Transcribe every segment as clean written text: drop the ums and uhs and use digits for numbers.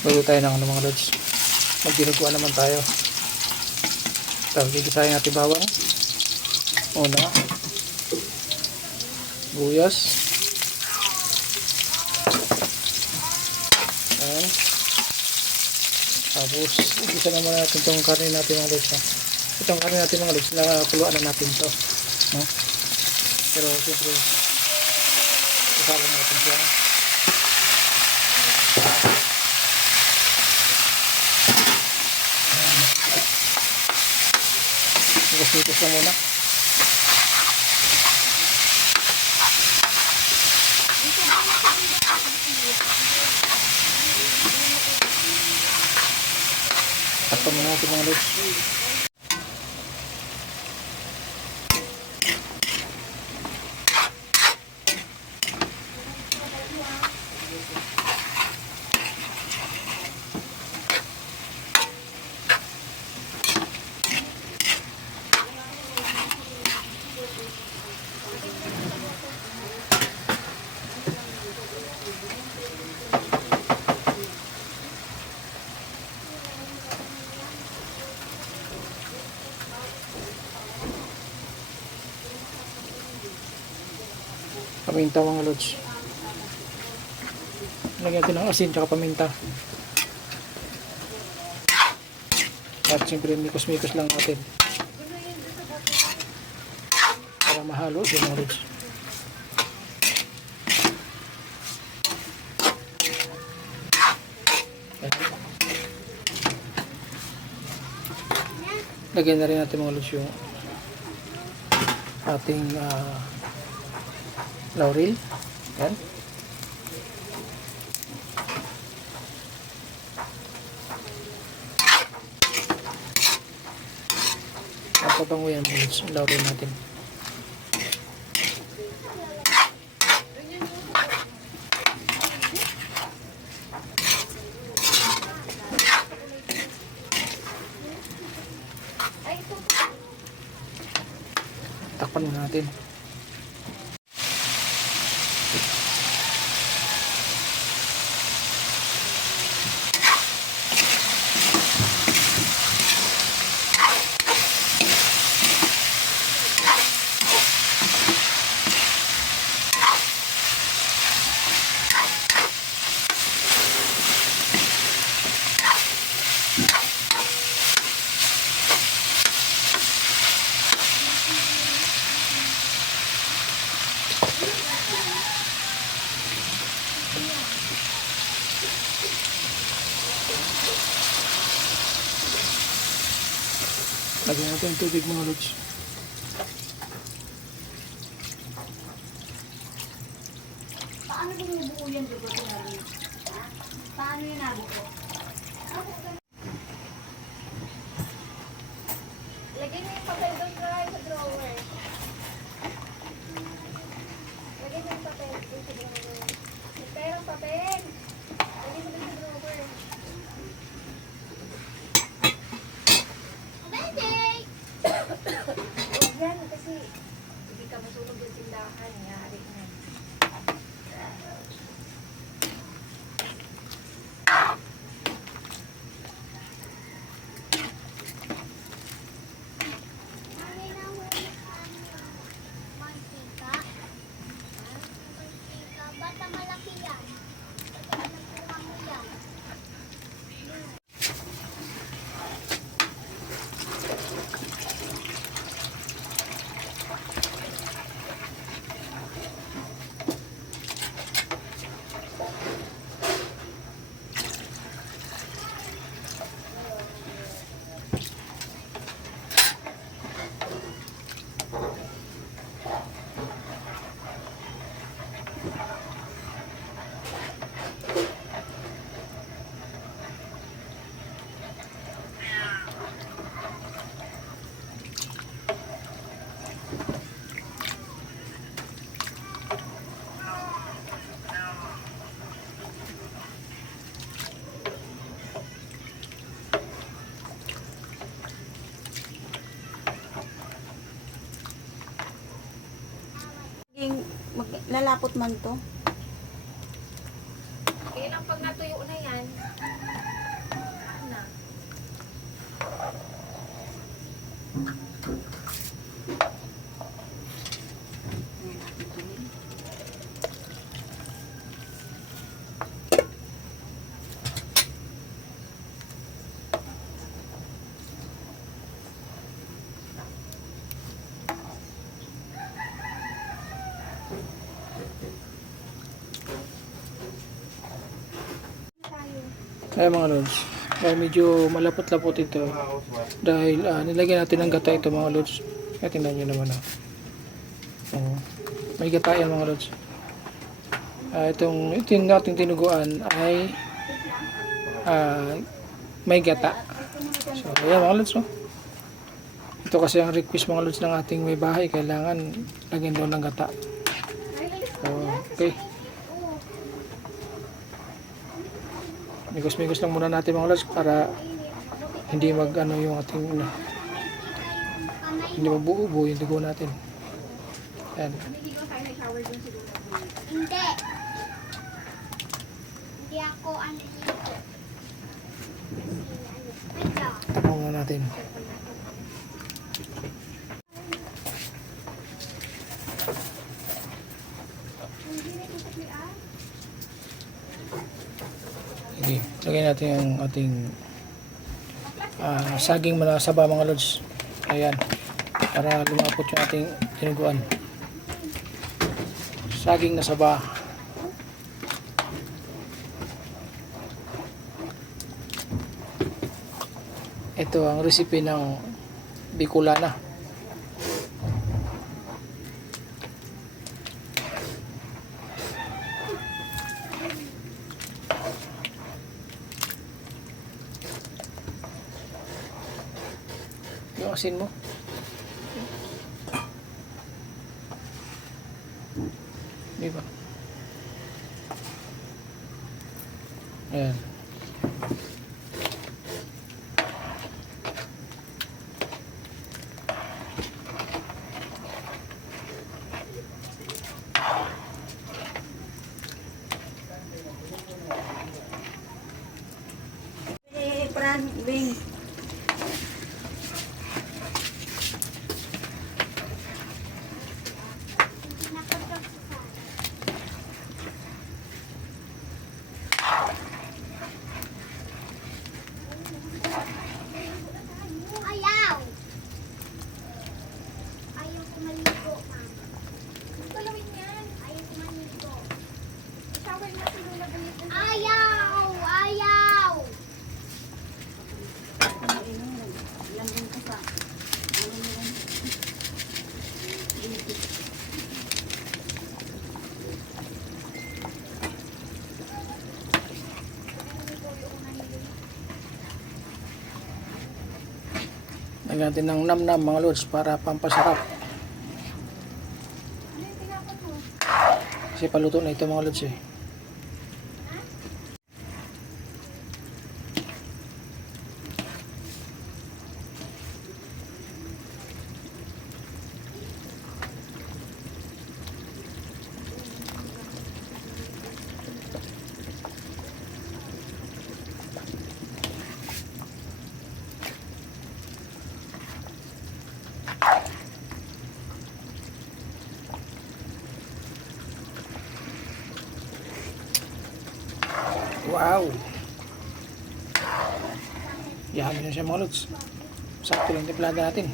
Bago tayo ng mga lods. Magdinuguan naman tayo. Tapos gigisahin natin bawang. Una. Buyas. Ayan. Tapos igisa naman natin itong karne natin mga lods. Itong karne natin mga lods, nakakuluan na natin ito. No? Pero siyempre isala natin siya. Mikas-mikas lang muna. Takpan muna natin mga lods. Paminta mga lods. Lagyan natin ng asin tsaka paminta. At siyempre mikos-mikos lang natin. Para mahalo yung mga lods. Lagyan na rin natin mga lods yung ating laurel. Yan. Napabango yan mga laurel natin. Takpan muna natin. Lagyan natin ang tubig mga lods. Paano bumubuo yan, diba? Paano yung nabuo? Lagyan niyo yung papel doon sa drawer. Lagyan niyo yung papel doon sa drawer. May perang papel. Lagyan mo doon sa drawer. Huwag yan kasi hindi ka masunog yung tindahan. Yari na. Bata malaki yan. Nakuha mo yan. Lalapot man to. Kaya lang pag natuyo na yan, Tayo. Ay mga lods, medyo malapot-lapot ito dahil nilagyan natin ng gata ito mga lods. Kaya tingnan nyo naman oh. May gata yan mga lods. Ito yung nating tinuguan ay may gata. So ayan mga lods, oh. Ito kasi ang request mga lods ng ating may bahay, kailangan lagyan daw ng gata. Okay. Migos-migos lang muna natin mga lods para hindi yung ating hindi mabuubo yung dugo natin. Ayan. Hindi. Hindi ako ano dito. Ito. Tapang muna natin. Sige, lagyan natin yung ating saging saba mga lods. Ayan, para lumapot yung ating tinuguan. Saging na saba. Ito ang recipe ng Bicolana. Yung asin mo. Di ba? Ayan. Pran, Bing. Ayaw. Ayaw ko maligo, ma'am. Galawin yan. Ayaw ko maligo. Shower na sila na ganit. Ayaw! Ayaw! Lambing ka sa. Lagyan natin ng nam-nam mga lods para pampasarap. Ano yung tinapon mo? Kasi paluto na ito mga lods eh. Wow! Yummy na siya mga lods. Sakto lang timplada natin.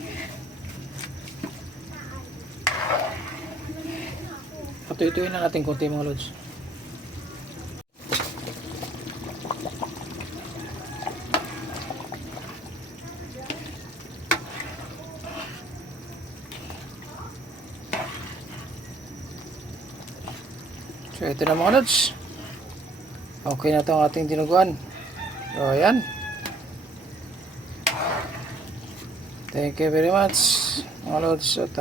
Patuituin na natin konti mga lods. So ito na mga lods. Okay na ito ang ating dinuguan. So ayan. Thank you very much mga lods. At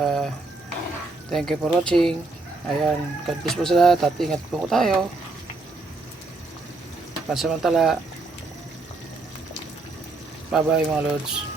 thank you for watching. Ayan. God bless po sa lahat. At ingat po tayo. Pansamantala. Bye bye mga lods.